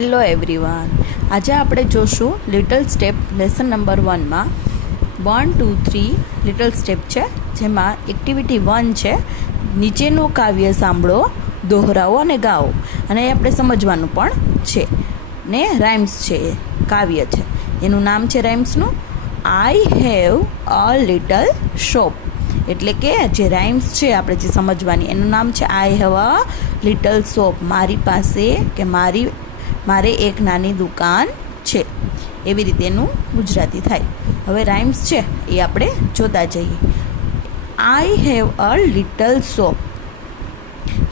Hello everyone, આજે આપણે જોશું લિટલ સ્ટેપ લેસન નંબર 1માં 1, 2, 3 લિટલ સ્ટેપ છે, જેમાં એક્ટિવિટી 1 છે નીચેનું કાવ્ય સાંભળો, દોહરાવો અને ગાઓ. અને એ આપણે સમજવાનું પણ છે ને રાઇમ્સ છે, કાવ્ય છે, એનું નામ છે રાઇમ્સનું I have a little shop. એટલે કે જે રાઇમ્સ છે આપણે જે સમજવાની એનું નામ છે આઈ હેવ અ લિટલ શોપ. મારી પાસે કે મારે એક નાની દુકાન છે, એવી રીતે એનું ગુજરાતી થાય. હવે રાઇમ્સ છે એ આપણે જોતા જઈએ. આઈ have a little shop.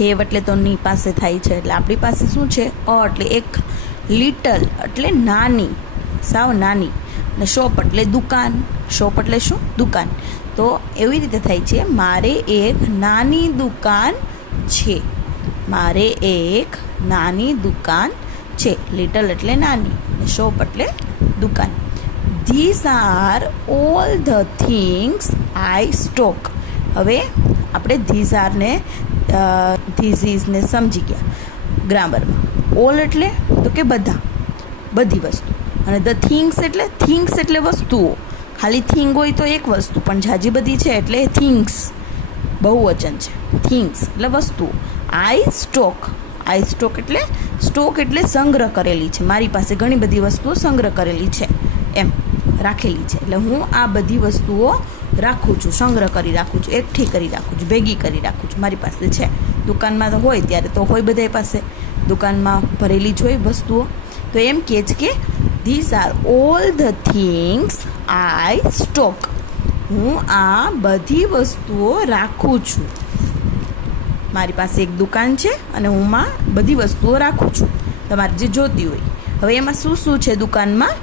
Have એટલે તો ની પાસે થાય છે, એટલે આપણી પાસે શું છે? અ એટલે એક, લિટલ એટલે નાની, સાવ નાની, અને શોપ એટલે દુકાન. શોપ એટલે શું? દુકાન. તો એવી રીતે થાય છે, મારે એક નાની દુકાન છે. મારે એક નાની દુકાન છે. લિટલ એટલે નાની, શોપ એટલે દુકાન. These are all the things I stock. હવે આપણે ધીઝ આરને ધીઝ ઇઝને સમજી ગયા ગ્રામરમાં. ઓલ એટલે તો કે બધા, બધી વસ્તુ, અને ધ થિંગ્સ એટલે વસ્તુઓ. ખાલી થિંગ હોય તો એક વસ્તુ, પણ જાજી બધી છે એટલે થિંગ્સ, બહુવચન છે. થિંગ્સ એટલે વસ્તુઓ. આઈ સ્ટોક સ્ટોક એટલે સંગ્રહ કરેલી છે. મારી પાસે ઘણી બધી વસ્તુઓ સંગ્રહ કરેલી છે, એમ રાખેલી છે. એટલે હું આ બધી વસ્તુઓ રાખું છું, સંગ્રહ કરી રાખું છું, એકઠી કરી રાખું છું, ભેગી કરી રાખું છું. મારી પાસે છે. દુકાનમાં તો હોય ત્યારે તો હોય બધાય પાસે, દુકાનમાં ભરેલી જ હોય વસ્તુઓ. તો એમ કહે છે કે these are all the things I stock. હું આ બધી વસ્તુઓ રાખું છું. મારી પાસે એક દુકાન છે અને હું માં બધી વસ્તુઓ રાખું છું, તમારે જે જોતી હોય. હવે એમાં શું શું છે દુકાનમાં?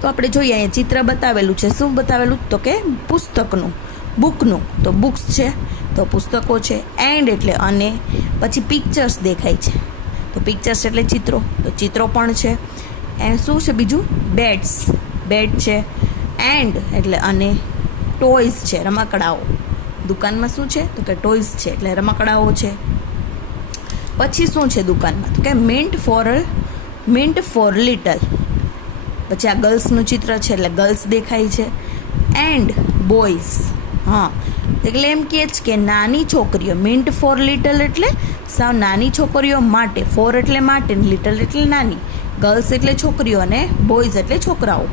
તો આપણે જોઈએ, અહીંયા ચિત્ર બતાવેલું છે. શું બતાવેલું? તો કે પુસ્તકનું, બુકનું. તો બુક્સ છે, તો પુસ્તકો છે. એન્ડ એટલે અને. પછી પિક્ચર્સ દેખાય છે, તો પિક્ચર્સ એટલે ચિત્રો, તો ચિત્રો પણ છે. એન્ડ શું છે બીજું? બેડ છે. એન્ડ એટલે અને. ટોયઝ છે, રમકડાઓ. દુકાનમાં શું છે? તો કે ટોયઝ છે, એટલે રમકડાઓ છે. પછી શું છે દુકાનમાં? તો કે મિન્ટ ફોર લિટલ. પછી આ ગર્લ્સનું ચિત્ર છે, એટલે ગર્લ્સ દેખાય છે. And boys. હા, એટલે એમ કહે છે કે નાની છોકરીઓ. મિન્ટ ફોર લિટલ એટલે સાવ નાની છોકરીઓ માટે. ફોર એટલે માટે, લિટલ એટલે નાની. ગર્લ્સ એટલે છોકરીઓ અને બોયઝ એટલે છોકરાઓ.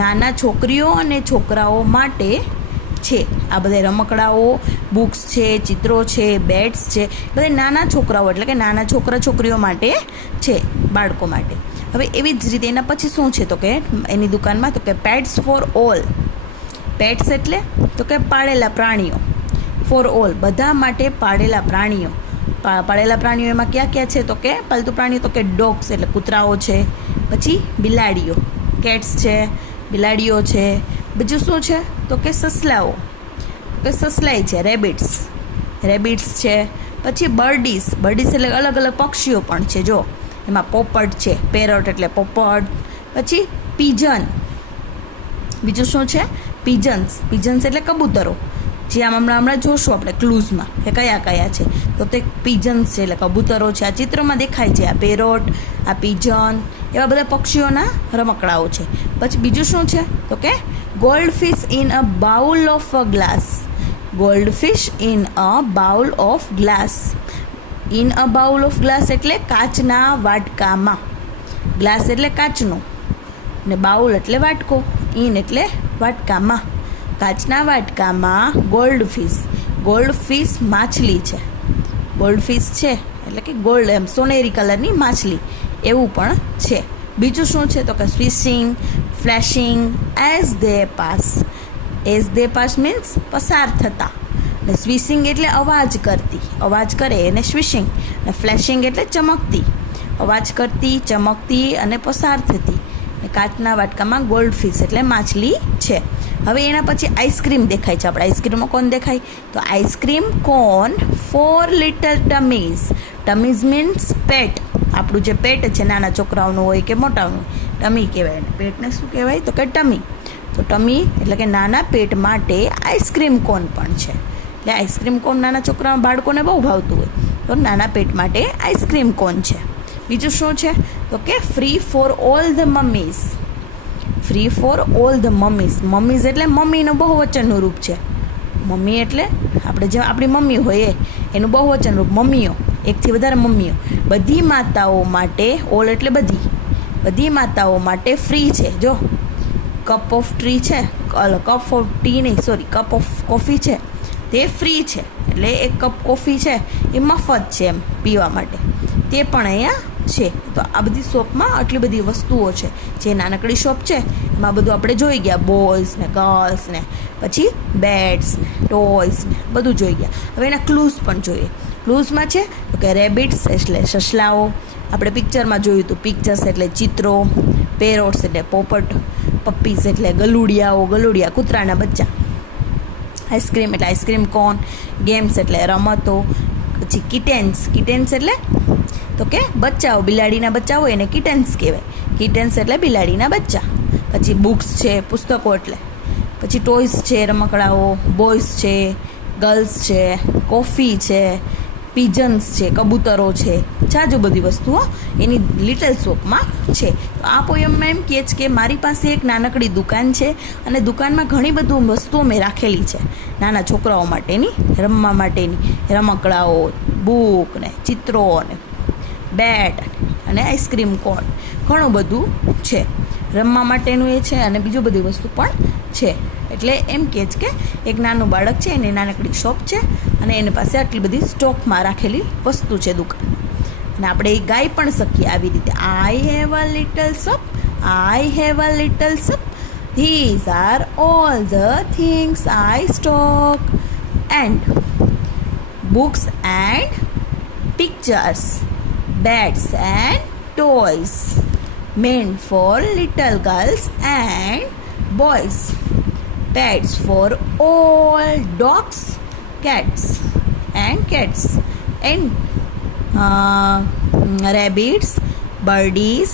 નાના છોકરીઓ અને છોકરાઓ માટે છે આ બધા રમકડાઓ, બુક્સ છે, ચિત્રો છે, બેટ્સ છે. બધા નાના છોકરાઓ એટલે કે નાના છોકરીઓ માટે છે, બાળકો માટે. હવે એવી જ રીતે એના પછી શું છે? તો કે એની દુકાનમાં તો કે પેટ્સ ફોર ઓલ. પેટ્સ એટલે તો કે પાળેલા પ્રાણીઓ. ફોર ઓલ બધા માટે પાળેલા પ્રાણીઓ. પાળેલા પ્રાણીઓ એમાં ક્યાં ક્યાં છે? તો કે પાલતુ પ્રાણીઓ તો કે ડોગ્સ એટલે કૂતરાઓ છે. પછી બિલાડીઓ, કેટ્સ છે, બિલાડીઓ છે. બીજું શું છે? તો કે સસલાઓ, કે સસલાઈ છે. રેબિટ્સ છે. પછી બર્ડીસ એટલે અલગ અલગ પક્ષીઓ પણ છે. જો એમાં પોપટ છે, પેરોટ એટલે પોપટ. પછી પીજન. બીજું શું છે? પીજન્સ એટલે કબૂતરો. જે હમણાં જોશું આપણે ક્લૂઝમાં કે કયા કયા છે. તો તે પીજન્સ છે એટલે કબૂતરો છે. આ ચિત્રમાં દેખાય છે, આ પેરોટ, આ પીજન, એવા બધા પક્ષીઓના રમકડાઓ છે. પછી બીજું શું છે? તો કે goldfish in a bowl of a glass. Goldfish in a bowl of glass. In a bowl of glass એટલે કાચના વાટકામાં. ગ્લાસ એટલે કાચનો, ને બાઉલ એટલે વાટકો. ઇન એટલે વાટકામાં, કાચના વાટકામાં ગોલ્ડફિશ માછલી છે. ગોલ્ડફિશ છે એટલે કે ગોલ્ડ, એમ સોનેરી કલરની માછલી, એવું પણ છે. બીજું શું છે? તો કે swishing, flashing, as they pass means પસાર થતા. ને સ્વિશિંગ એટલે અવાજ કરે એને સ્વિશિંગ. ને ફ્લેશિંગ એટલે ચમકતી, અવાજ કરતી, ચમકતી અને પસાર થતી. ને કાચના વાટકામાં ગોલ્ડફિશ એટલે માછલી છે. હવે એના પછી આઈસ્ક્રીમ દેખાય છે. આપણે આઈસ્ક્રીમમાં કોણ દેખાય? તો આઈસ્ક્રીમ કોન ફોર લિટલ ટમીઝ. ટમીઝ મીન્સ પેટ. આપણું જે પેટ છે, નાના છોકરાઓનું હોય કે મોટાનું, ટમી કહેવાય. પેટને શું કહેવાય? તો કે ટમી. તો ટમી એટલે કે નાના પેટ માટે આઈસ્ક્રીમ કોન પણ છે. એટલે આઈસ્ક્રીમ કોન નાના છોકરા બાળકોને બહુ ભાવતું હોય, તો નાના પેટ માટે આઈસ્ક્રીમ કોન છે. બીજું શું છે તો કે free for all the mummies. Free for all the mummies. Mummies એટલે મમ્મીનું બહુવચનનું રૂપ છે. મમ્મી એટલે આપણે જે આપણી મમ્મી હોય એનું બહુવચન રૂપ મમ્મીઓ, એકથી વધારે મમ્મીઓ. બધી માતાઓ માટે, ઓલ એટલે બધી માતાઓ માટે ફ્રી છે. જો કપ ઓફ ટ્રી છે, કપ ઓફ ટી નહીં, સોરી, કપ ઓફ કોફી છે તે ફ્રી છે, એટલે એક કપ કોફી છે એ મફત છે એમ પીવા માટે, તે પણ અહીંયા છે. તો આ બધી શોપમાં આટલી બધી વસ્તુઓ છે. જે નાનકડી શોપ છે એમાં બધું આપણે જોઈ ગયા, બોયઝ ને ગર્લ્સ ને પછી બેટ્સ ને ટોયઝ ને બધું જોઈ ગયા. હવે એના ક્લૂઝ પણ જોઈએ. ક્લૂઝમાં છે તો કે રેબિટ્સ એટલે સસલાઓ, આપણે પિક્ચરમાં જોયું હતું, પિક્ચર્સ એટલે ચિત્રો, પેરોટ્સ એટલે પોપટ, પપ્પીઝ એટલે ગલુડિયા કૂતરાના બચ્ચા, આઈસ્ક્રીમ એટલે આઈસ્ક્રીમ કોન, ગેમ્સ એટલે રમતો, પછી કિટેન્સ એટલે તો કે બચ્ચાઓ, બિલાડીના બચ્ચા હોય એને કિટેન્સ કહેવાય. કિટેન્સ એટલે બિલાડીના બચ્ચા. પછી બુક્સ છે, પુસ્તકો એટલે. પછી ટોયઝ છે, રમકડાઓ, બોયઝ છે, ગર્લ્સ છે, કોફી છે, પિજન્સ છે, કબૂતરો છે, જાજુ બધી વસ્તુઓ એની લિટલ શોપમાં છે. તો આ પોયમમાં એમ કહે છે કે મારી પાસે એક નાનકડી દુકાન છે અને દુકાનમાં ઘણી બધી વસ્તુઓ મેં રાખેલી છે નાના છોકરાઓ માટેની, રમવા માટેની, રમકડાઓ, બુક ને ચિત્રો ને બેટ અને આઈસ્ક્રીમ કોન, ઘણું બધું છે. રમવા માટેનું એ છે અને બીજું બધી વસ્તુ પણ છે. એટલે એમ કહે છે કે એક નાનું બાળક છે, એની નાનકડી શોપ છે અને એની પાસે આટલી બધી સ્ટોકમાં રાખેલી વસ્તુ છે દુકાન. અને આપણે એ ગાઈ પણ શકીએ આવી રીતે, આઈ have a little shop, I have a little shop, these are all the things I stock, and books and pictures, beds and toys meant for little girls and boys, pets for all dogs, cats and rabbits, birdies,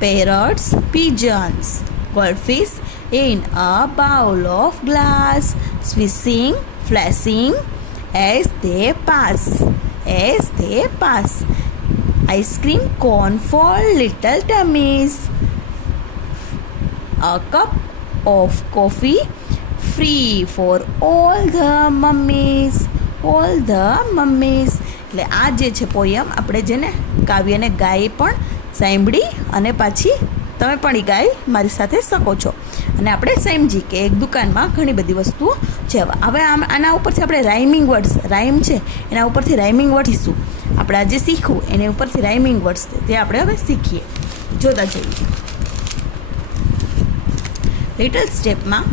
parrots, pigeons, goldfish in a bowl of glass, swishing, flashing as they pass. Ice cream cone for little tummies. A cup of coffee free for all the mummies. એટલે આ જે છે poem, આપણે જેને કાવ્યને ગાઈ પણ સાંભળી અને પાછી તમે પણ એ ગાઈ મારી સાથે શકો છો. અને આપણે સમજી કે એક દુકાનમાં ઘણી બધી વસ્તુઓ છે. હવે આના ઉપરથી આપણે રાઇમિંગ વર્ડ્સ, રાઇમ છે એના ઉપરથી રાઇમિંગ વર્ડ્સ શું આપણે આજે શીખવું, એની ઉપરથી રાઇમિંગ વર્ડ્સ તે આપણે હવે શીખીએ, જોતા જઈએ. લિટલ સ્ટેપમાં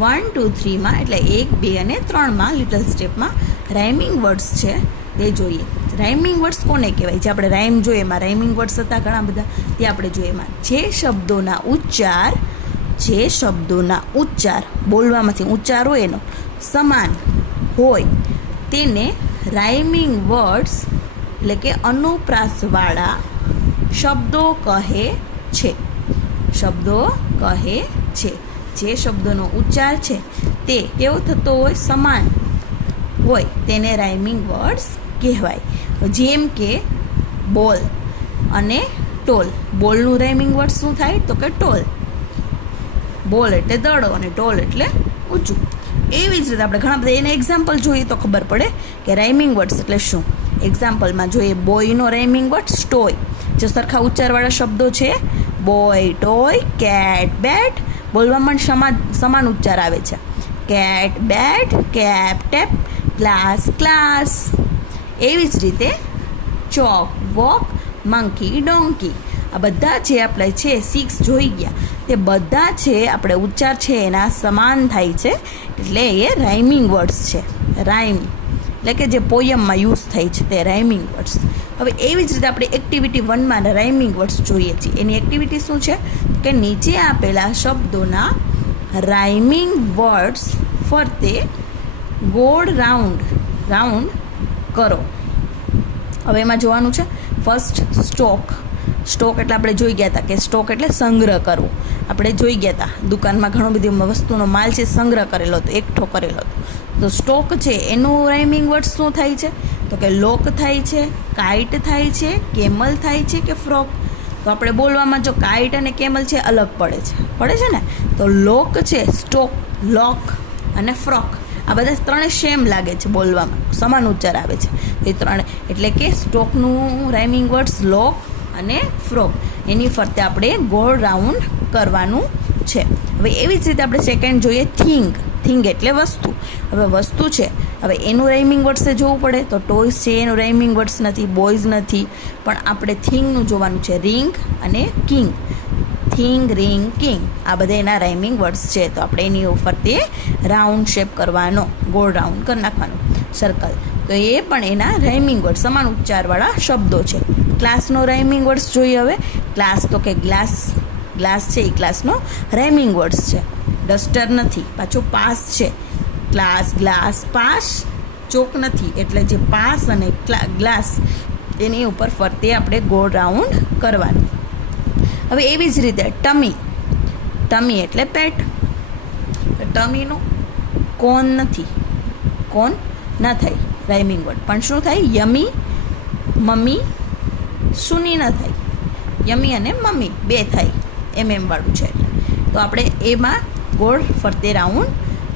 1, 2, 3માં એટલે 1, 2 અને 3માં લિટલ સ્ટેપમાં રાઇમિંગ વર્ડ્સ છે તે જોઈએ. રાઇમિંગ વર્ડ્સ કોને કહેવાય? જે આપણે રાઇમ જોઈએ એમાં રાઇમિંગ વર્ડ્સ હતા ઘણા બધા, તે આપણે જોઈએ. એમાં જે શબ્દોના ઉચ્ચાર બોલવામાંથી ઉચ્ચાર હોય એનો સમાન હોય તેને રાઇમિંગ વર્ડ્સ એટલે કે અનુપ્રાસવાળા શબ્દો કહે છે. જે શબ્દોનો ઉચ્ચાર છે તે કેવો થતો હોય, સમાન હોય, તેને રાઇમિંગ વર્ડ્સ કહેવાય. જેમ કે બોલ અને ટોલ. બોલનું રાઇમિંગ વર્ડ શું થાય તો કે ટોલ. બોલ એટલે દડો અને ટોલ એટલે ઊંચું. એવી જ રીતે આપણે ઘણા બધા એના એક્ઝામ્પલ જોઈએ તો ખબર પડે કે રાઇમિંગ વર્ડ્સ એટલે શું. એક્ઝામ્પલમાં જોઈએ, બોયનો રાઇમિંગ વર્ડ સ્ટોય. જો સરખા ઉચ્ચારવાળા શબ્દો છે, બોય, ટોય, કેટ, બેટ, બોલવામાં સમાન ઉચ્ચાર આવે છે. કેટ, બેટ, કેપ, ટેપ, ગ્લાસ, ક્લાસ. એવી જ રીતે ચોક, વોક, મંકી, ડોંકી. આ બધા જે આપણે છે 6 જોઈ ગયા, તે બધા છે આપણે ઉચ્ચાર છે એના સમાન થાય છે, એટલે એ રાઇમિંગ વર્ડ્સ છે. રાઇમ એટલે કે જે પોયમમાં યુઝ થાય છે તે રાઇમિંગ વર્ડ્સ. હવે એવી જ રીતે આપણે એક્ટિવિટી 1માં રાઇમિંગ વર્ડ્સ જોઈએ છીએ. એની એક્ટિવિટી શું છે કે નીચે આપેલા શબ્દોના રાઇમિંગ વર્ડ્સ ફરતે ગોળ રાઉન્ડ કરો. હવે એમાં જોવાનું છે ફર્સ્ટ સ્ટોક. સ્ટોક એટલે આપણે જોઈ ગયા હતા કે સ્ટોક એટલે સંગ્રહ કરવો. આપણે જોઈ ગયા હતા દુકાનમાં ઘણો બધી વસ્તુનો માલ છે સંગ્રહ કરેલો હતો, એકઠો કરેલો હતો. તો સ્ટોક છે એનું રાઇમિંગ વર્ડ શું થાય છે? તો કે લોક થાય છે, કાઇટ થાય છે, કેમલ થાય છે કે ફ્રોક? તો આપણે બોલવામાં જો કાઇટ અને કેમલ છે અલગ પડે છે ને. તો લોક છે, સ્ટોક, લોક અને ફ્રોક આ બધા ત્રણે સેમ લાગે છે બોલવામાં, સમાન ઉચ્ચાર આવે છે એ ત્રણે. એટલે કે સ્ટોકનું રાઇમિંગ વર્ડ્સ લોક અને ફ્રોક, એની ફરતે આપણે ગોળ રાઉન્ડ કરવાનું છે. હવે એવી જ રીતે આપણે સેકન્ડ જોઈએ થિંગ એટલે વસ્તુ. હવે વસ્તુ છે, હવે એનું રાઇમિંગ વર્ડ્સે જોવું પડે. તો ટોયસ છે એનું રાઇમિંગ વર્ડ્સ નથી, બોયઝ નથી, પણ આપણે થિંગનું જોવાનું છે. રિંગ અને કિંગ, થિંગ, રિંગ, કિંગ આ બધા એના રાઇમિંગ વર્ડ્સ છે. તો આપણે એની ઉપર તે રાઉન્ડ શેપ કરવાનો, ગોળ રાઉન્ડ કરી નાખવાનું, સર્કલ. તો એ પણ એના રાઇમિંગ વર્ડ, સમાન ઉચ્ચારવાળા શબ્દો છે. ક્લાસનો રાઇમિંગ વર્ડ્સ જોઈએ. હવે ક્લાસ તો કે ગ્લાસ છે એ ક્લાસનો રાઇમિંગ વર્ડ્સ છે. ડસ્ટર નથી, પાછું પાસ છે. ક્લાસ, ગ્લાસ, પાસ, ચોક નથી, એટલે જે પાસ અને ગ્લાસ એની ઉપર ફરતે આપણે ગોળ રાઉન્ડ કરવાનું. હવે એવી જ રીતે ટમી એટલે પેટ. ટમીનું કોન નથી, કોન ના થાય રાઇમિંગ વર્ડ, પણ શું થાય? યમી, મમ્મી, સુની ન થાય. યમી અને મમ્મી બે થાય, એમ વાળું છે. તો આપણે એમાં ગોળ ફરતે રાઉન્ડ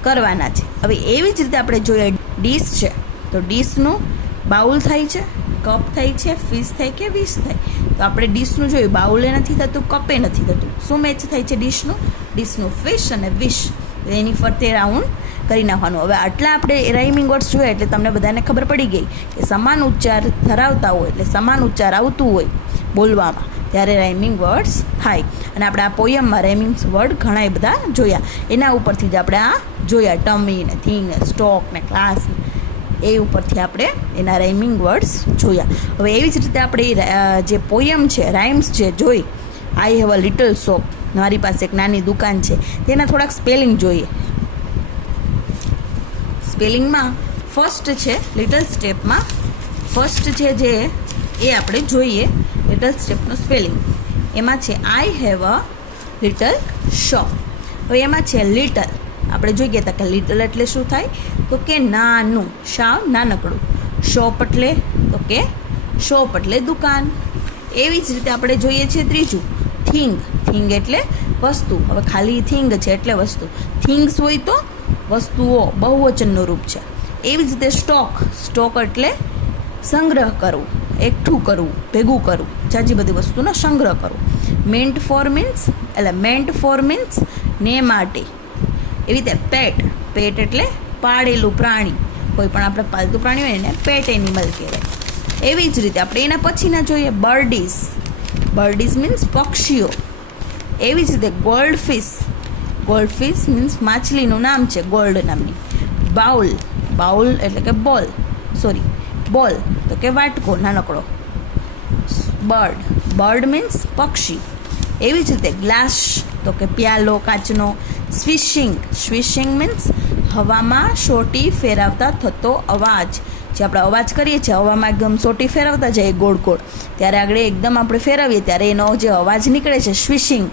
કરવાના છે. હવે એવી જ રીતે આપણે જોઈએ ડીશ છે. તો ડીશનું બાઉલ થાય છે, કપ થાય છે, ફિશ થાય કે વિશ થાય? તો આપણે ડીશનું જોયું, બાઉલે નથી થતું, કપે નથી થતું. શું મેચ થાય છે ડીશનું ફિશ અને વિશ. એની ફરતે રાઉન્ડ કરી નાખવાનું. હવે આટલા આપણે રાઇમિંગ વર્ડ્સ જોયા એટલે તમને બધાને ખબર પડી ગઈ કે સમાન ઉચ્ચાર ધરાવતા હોય, એટલે સમાન ઉચ્ચાર આવતું હોય બોલવામાં, ત્યારે રાઇમિંગ વર્ડ્સ થાય. અને આપણે આ પોયમમાં રાઇમિંગ વર્ડ ઘણા બધા જોયા. એના ઉપરથી જ આપણે આ જોયા, ટમી ને થિંગ ને સ્ટોક ને ક્લાસ, એ ઉપરથી આપણે એના રાઇમિંગ વર્ડ્સ જોયા. હવે એવી જ રીતે આપણે જે પોયમ છે, રાઇમ્સ છે જોઈ. આઈ હેવ અ લિટલ શોપ, મારી પાસે એક નાની દુકાન છે. તેના થોડાક સ્પેલિંગ જોઈએ. સ્પેલિંગમાં ફર્સ્ટ છે લિટલ સ્ટેપમાં, ફર્સ્ટ છે જે એ આપણે જોઈએ લિટલ સ્ટેપનું સ્પેલિંગ. એમાં છે આઈ હેવ અ લિટલ શોપ. હવે એમાં છે લિટલ. આપણે જોઈ ગયા હતા કે લિટલ એટલે શું થાય? તો કે નાનું, સાવ નાનકડું. શોપ એટલે તો કે શોપ એટલે દુકાન. એવી જ રીતે આપણે જોઈએ છીએ ત્રીજું થિંગ એટલે વસ્તુ. હવે ખાલી થિંગ છે એટલે વસ્તુ. થિંગ્સ હોય તો વસ્તુઓ, બહુવચનનું રૂપ છે. એવી જ રીતે સ્ટોક એટલે સંગ્રહ કરવું, એકઠું કરવું, ભેગું કરવું, જાજી બધી વસ્તુનો સંગ્રહ કરવો. મેન્ટ ફોર મીન્સ ને માટે. એવી રીતે પેટ એટલે પાળેલું પ્રાણી. કોઈ પણ આપણે પાલતુ પ્રાણી હોય એને પેટ એનિમલ કહેવાય. એવી જ રીતે આપણે એના પછીના જોઈએ બર્ડીઝ મીન્સ પક્ષીઓ. એવી જ રીતે ગોલ્ડફિશ મીન્સ માછલીનું નામ છે, ગોલ્ડ નામની. બાઉલ એટલે કે બોલ તો કે વાટકો નાનકડો. બર્ડ મીન્સ પક્ષી. એવી જ રીતે ગ્લાસ તો કે પ્યાલો કાચનો. સ્વિશિંગ મીન્સ હવામાં સોટી ફેરવતા થતો અવાજ. જે આપણે અવાજ કરીએ છીએ, હવામાં એકદમ સોટી ફેરવતા જઈએ ગોળ ત્યારે આગળ એકદમ આપણે ફેરવીએ ત્યારે એનો જે અવાજ નીકળે છે સ્વિશિંગ,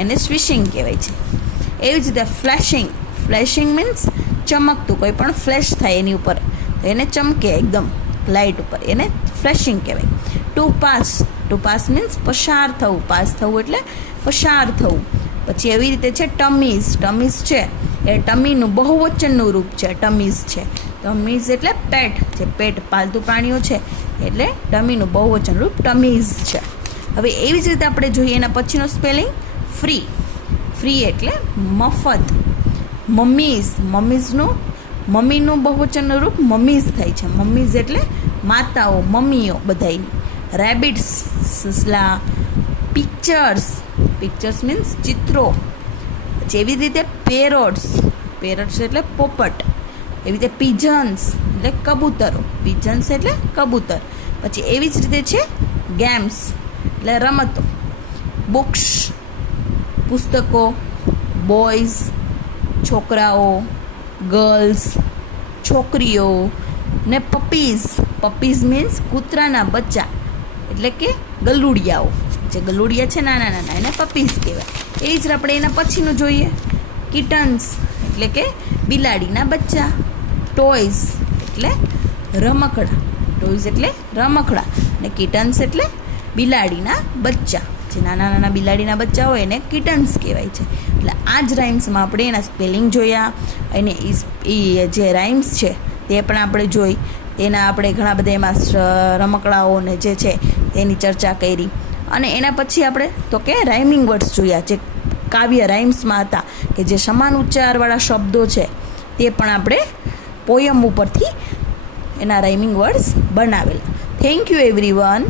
એને સ્વિશિંગ કહેવાય છે. એવી જ રીતે ફ્લેશિંગ મીન્સ ચમકતું, કોઈ પણ ફ્લેશ થાય એની ઉપર તો એને ચમકે એકદમ લાઇટ ઉપર, એને ફ્લેશિંગ કહેવાય. ટુ પાસ મીન્સ પસાર થવું, પાસ થવું એટલે પસાર થવું. પછી એવી રીતે છે ટમીઝ છે એ ટમીનું બહુવચનનું રૂપ છે. ટમીઝ એટલે પેટ, જે પેટ પાલતુ પ્રાણીઓ છે એટલે ટમીનું બહુવચન રૂપ ટમીઝ છે. હવે એવી જ રીતે આપણે જોઈએ એના પછીનો સ્પેલિંગ ફ્રી એટલે મફત. મમ્મીનું બહુવચનનું રૂપ મમ્મીઝ થાય છે. મમ્મીઝ એટલે માતાઓ, મમ્મીઓ બધાની. રેબિટ્સ સસલા. પિક્ચર્સ મીન્સ ચિત્રો. પછી એવી રીતે પેરોટ્સ એટલે પોપટ. એવી રીતે પિજન્સ એટલે કબૂતરો. પછી એવી જ રીતે છે ગેમ્સ એટલે રમતો. બુક્સ પુસ્તકો. બોયઝ છોકરાઓ, ગર્લ્સ છોકરીઓ. ને પપીઝ મીન્સ કૂતરાના બચ્ચા એટલે કે ગલુડિયાઓ. જે ગલુડિયા છે નાના એને પપીઝ કહેવાય. એ જ આપણે એના પછીનું જોઈએ કિટન્સ એટલે કે બિલાડીના બચ્ચા. ટોયઝ એટલે રમકડા. ટોયઝ એટલે રમકડા અને કિટન્સ એટલે બિલાડીના બચ્ચા. જે નાના નાના બિલાડીના બચ્ચા હોય એને કિટન્સ કહેવાય છે. એટલે આ જ રાઇમ્સમાં આપણે એના સ્પેલિંગ જોયા, અને એ જે રાઇમ્સ છે તે પણ આપણે જોઈ. એના આપણે ઘણા બધા એમાં રમકડાઓને જે છે એની ચર્ચા કરી. અને એના પછી આપણે તો કે રાઇમિંગ વર્ડ્સ જોયા, જે કાવ્ય રાઇમ્સમાં હતા, કે જે સમાન ઉચ્ચારવાળા શબ્દો છે તે પણ આપણે પોયમ ઉપરથી એના રાઇમિંગ વર્ડ્સ બનાવેલા. Thank you everyone.